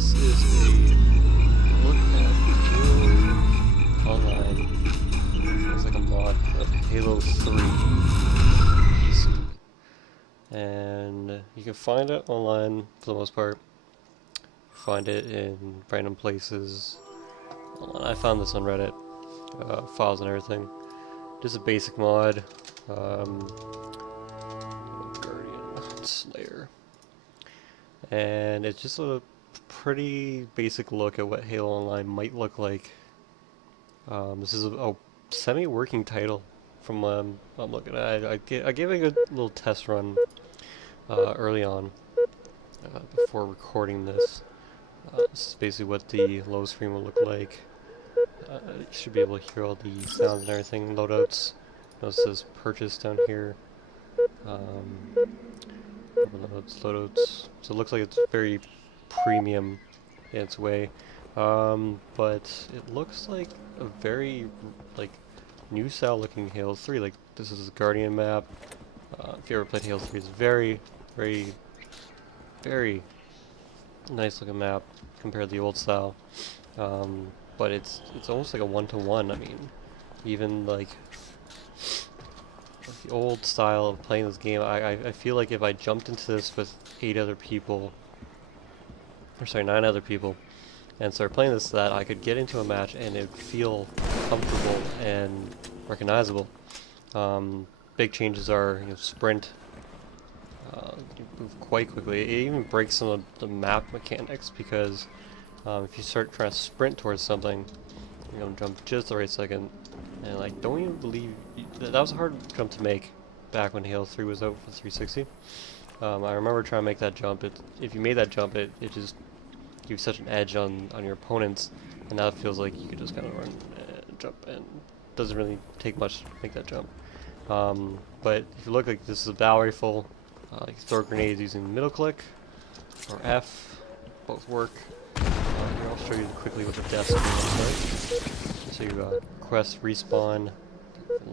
This is a look at Halo Online. It's like a mod of Halo 3 PC. And you can find it online for the most part. Find it in random places. I found this on Reddit, files and everything. Just a basic mod. Guardian Slayer. And it's just a pretty basic look at what Halo Online might look like. This is a semi-working title from what I'm looking at. I gave it a good little test run early on before recording this. This is basically what the load screen will look like. You should be able to hear all the sounds and everything. Loadouts. Notice it says purchase down here. Loadouts. So it looks like it's very premium in its way. But it looks like a very new style looking Halo 3. Like, this is a Guardian map. If you ever played Halo 3, it's very, very, very nice looking map compared to the old style. But it's almost like a one-to-one. I mean, even like the old style of playing this game, I feel like if I jumped into this with 9 other people, and started playing this, that I could get into a match and it would feel comfortable and recognizable. Big changes are, sprint. You move quite quickly. It even breaks some of the map mechanics because if you start trying to sprint towards something, you're gonna jump just the right second. And I don't even believe that was a hard jump to make back when Halo 3 was out for 360. I remember trying to make that jump. If you made that jump, it just gives such an edge on your opponents, and now it feels like you could just kind of run and jump, and it doesn't really take much to make that jump. But if you look, like, this is a battle rifle. You can throw grenades using the middle click or F. Both work. Here, I'll show you quickly what the death screen looks like. So you quest, respawn,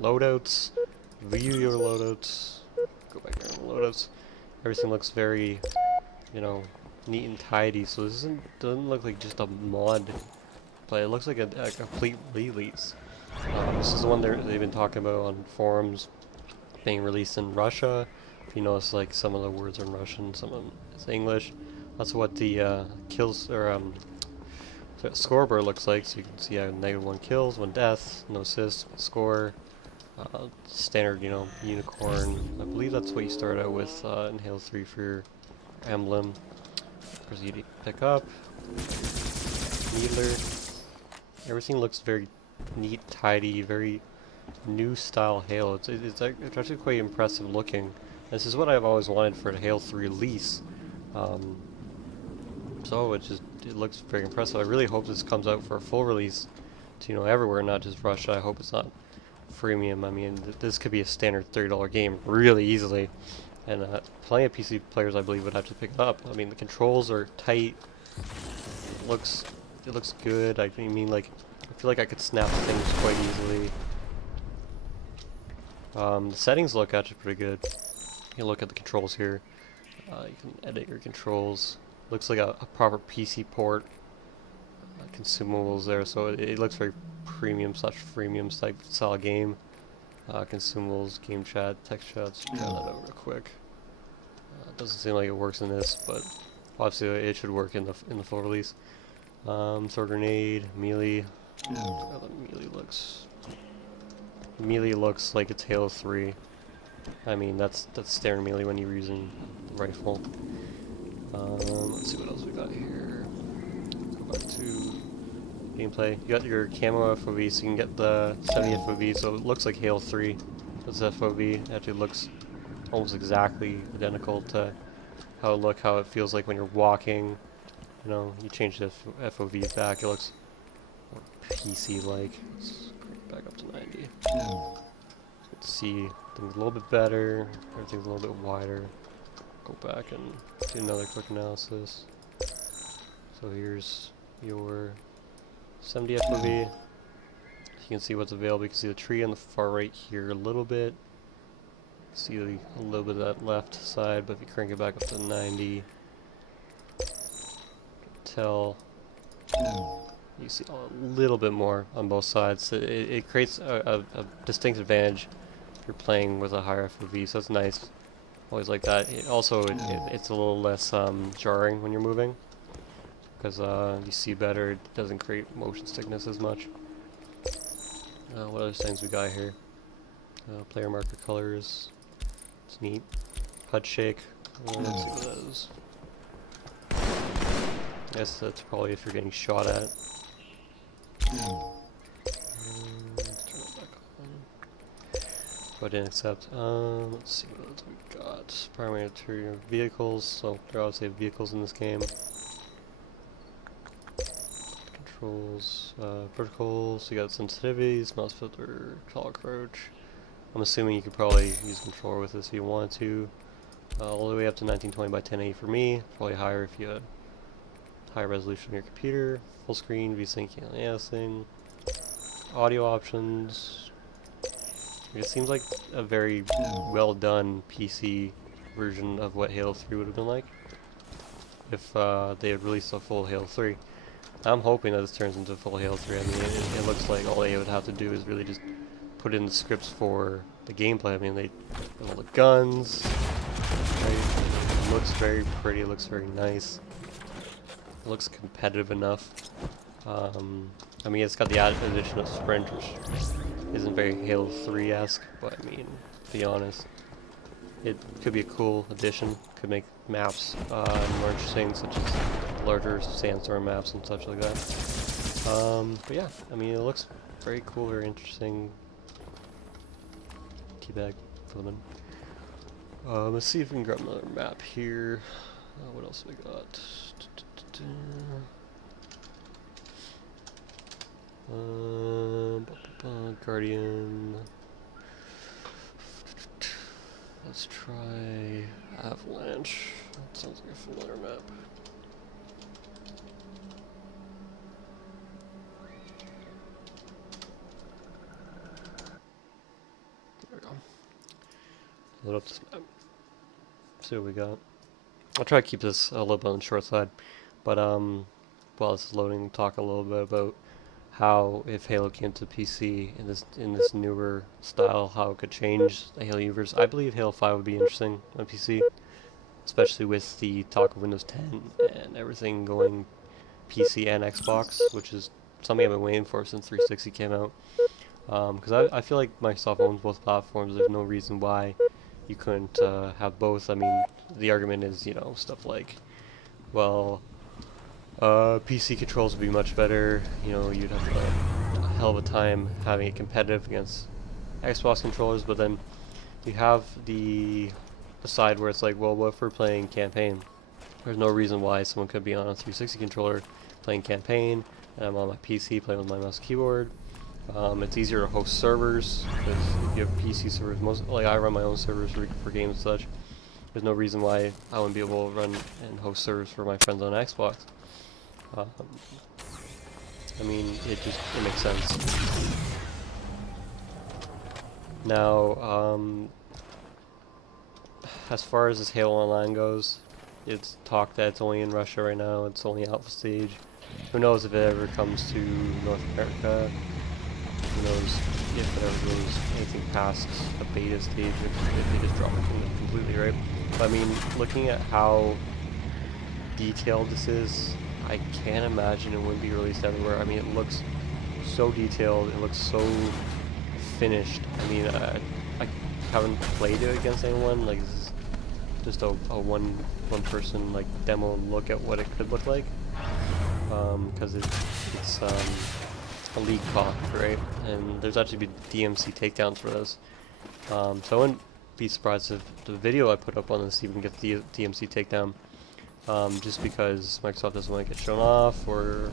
loadouts, view your loadouts. Go back here on the loadouts. Everything looks very, neat and tidy. So this doesn't look like just a mod, but it looks like a complete release. This is the one they've been talking about on forums, being released in Russia. If you notice, like, some of the words are in Russian, some of them is English. That's what the kills or scoreboard looks like. So you can see -1 kills, 1 death, no assists, score. Standard, unicorn. I believe that's what you start out with in Halo 3 for your emblem. Proceed to pick up. Needler. Everything looks very neat, tidy, very new style Halo. It's actually quite impressive looking. This is what I've always wanted for a Halo 3 release. So it looks very impressive. I really hope this comes out for a full release to everywhere, not just Russia. I hope it's not freemium. I mean, this could be a standard $30 game really easily, and plenty of PC players, I believe, would have to pick it up. I mean, the controls are tight. It looks good. I mean, like, I feel like I could snap things quite easily. The settings look actually pretty good. You look at the controls here. You can edit your controls. Looks like a proper PC port. Consumables there, so it looks very premium / freemium type style game. Consumables, game chat, text chats. Turn that over real quick. Doesn't seem like it works in this, but obviously it should work in the full release. Throw grenade, melee. How the melee looks. Melee looks like it's Halo 3. I mean, that's standard melee when you're using the rifle. Let's see what else we got here. Go back to gameplay. You got your camo FOV, so you can get the 70 FOV, so it looks like Halo 3. This FOV it actually looks almost exactly identical to how it feels like when you're walking. You change the FOV back, it looks more PC-like. Let's bring it back up to 90. Good to see things a little bit better, everything's a little bit wider. Go back and do another quick analysis. So here's your 70 FOV. You can see what's available. You can see the tree on the far right here a little bit. See a little bit of that left side, but if you crank it back up to 90, tell you see a little bit more on both sides. It creates a distinct advantage if you're playing with a higher FOV, so it's nice. Always like that. It's a little less jarring when you're moving, because you see better. It doesn't create motion sickness as much. What other things we got here? Player marker colors. It's neat. HUD shake. Let's see what that is. I guess that's probably if you're getting shot at. Turn it back on. So I didn't accept. Let's see what else we got. Primary and interior vehicles. So there are obviously vehicles in this game. Controls, vertical. So you got sensitivities, mouse filter, toggle crouch. I'm assuming you could probably use a controller with this if you wanted to. All the way up to 1920 by 1080 for me. Probably higher if you had higher resolution on your computer. Full screen, VSync, aliasing. Audio options. It seems like a very well done PC version of what Halo 3 would have been like if they had released a full Halo 3. I'm hoping that this turns into full Halo 3. I mean, it looks like all they would have to do is really just put in the scripts for the gameplay. I mean, all the guns. Right? It looks very pretty. It looks very nice. It looks competitive enough. I mean, it's got the added addition of sprint, which isn't very Halo 3-esque, but I mean, to be honest, it could be a cool addition. Could make maps more interesting, such as larger sandstorm maps and such like that. But yeah, I mean, it looks very cool, very interesting. Teabag for the min. Let's see if we can grab another map here. What else have we got? Guardian. Let's try Avalanche. That sounds like a familiar map. There we go. Load up this map. See what we got. I'll try to keep this a little bit on the short side, but while this is loading, talk a little bit about how if Halo came to PC in this newer style, how it could change the Halo universe. I believe Halo 5 would be interesting on PC, especially with the talk of Windows 10 and everything going PC and Xbox, which is something I've been waiting for since 360 came out. Because I feel like Microsoft owns both platforms. There's no reason why you couldn't have both. I mean, the argument is, you know, stuff like, well, PC controls would be much better. You know, you'd have a hell of a time having it competitive against Xbox controllers. But then you have the side where it's like, well, what if we're playing campaign? There's no reason why someone could be on a 360 controller playing campaign, and I'm on my PC playing with my mouse and keyboard. It's easier to host servers because if you have PC servers, I run my own servers for games and such. There's no reason why I wouldn't be able to run and host servers for my friends on Xbox. I mean, it makes sense. Now, as far as this Halo Online goes, it's talk that it's only in Russia right now. It's only alpha stage. Who knows if it ever comes to North America? Who knows if it ever goes anything past the beta stage, if they just drop it completely, right? But I mean, looking at how detailed this is, I can't imagine it wouldn't be released everywhere. I mean, it looks so detailed, it looks so finished. I mean, I haven't played it against anyone. Like, this is just a one person like demo look at what it could look like. Because it's a league clock, right? And there's actually been DMC takedowns for this. So I wouldn't be surprised if the video I put up on this even gets the DMC takedown. Just because Microsoft doesn't want to get shown off, or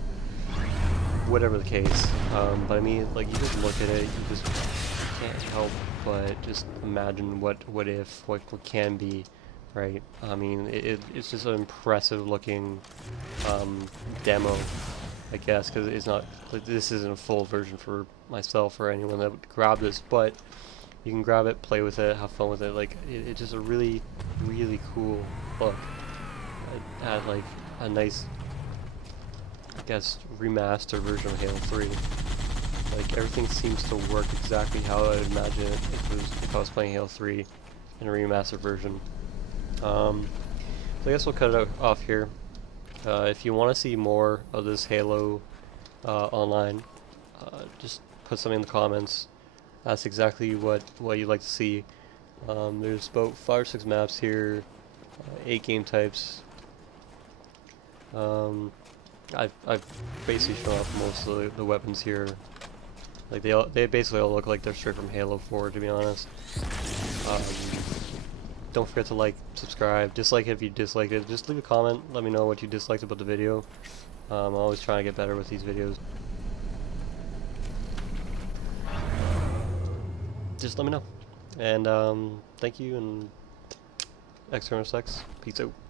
whatever the case. But I mean, like, you just look at it, you just can't help but just imagine what can be, right? I mean, it's just an impressive looking demo, I guess, because it's not, like, this isn't a full version for myself or anyone that would grab this, but you can grab it, play with it, have fun with it. Like, it's just a really, really cool look. It had like a nice guess, remastered version of Halo 3. Like, everything seems to work exactly how I would imagine it if I was playing Halo 3 in a remastered version. So I guess we'll cut it off here. If you want to see more of this Halo online, just put something in the comments. That's exactly what you'd like to see. There's about 5 or 6 maps here, 8 game types. I've basically shown off most of the weapons here. Like they basically all look like they're straight from Halo 4, to be honest. Don't forget to like, subscribe, dislike it if you disliked it. Just leave a comment, let me know what you disliked about the video. I'm always trying to get better with these videos. Just let me know. And thank you, and XKRONUSX, peace out.